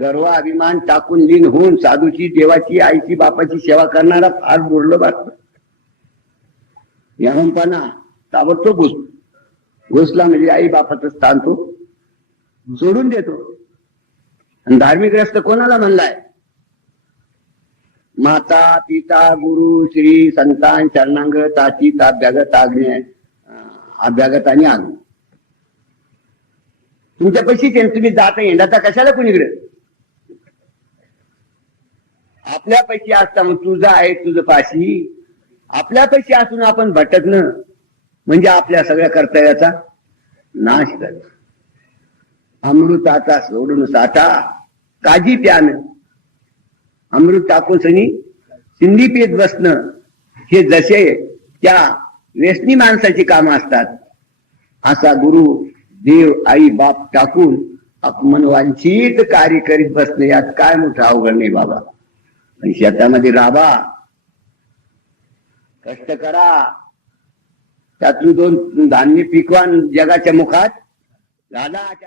गर्व अभिमान टाकून लीन होऊन साधूची देवाची आईची बापाची सेवा करणारा फार बोललं बात यहमपणा ताबडतोब घुस घुसला म्हणजे आई बापाचं स्थान तो सोडून देतो आणि धार्मिक ग्रस्त कोणाला म्हणलाय माता पिता गुरु श्री संतान चरणांग ताची ताभ्यागत आग्ने अभ्यागत आणि आग्ने तुमच्या पैसे तुम्ही जाता येणार कशाला कुणीकडे आपल्यापैकी असताना तुझा आहे तुझं पाशी आपल्यापैकी असून आपण भटकणं म्हणजे आपल्या सगळ्या कर्तव्याचा नाश करणं अमृताचा सोडून साठा काजी प्यानं अमृत टाकून सनी सिंधी पेत बसणं हे जसे त्या व्यसनी माणसाची कामं असतात असा गुरु देव आई बाप टाकून अपमनवांचीच कार्य करीत बसणं यात काय मोठं अवघड नाही बाबा आणि शेतामध्ये राबा कष्ट करा त्यातून दोन धान्य पिकवान जगाच्या मुखात दादा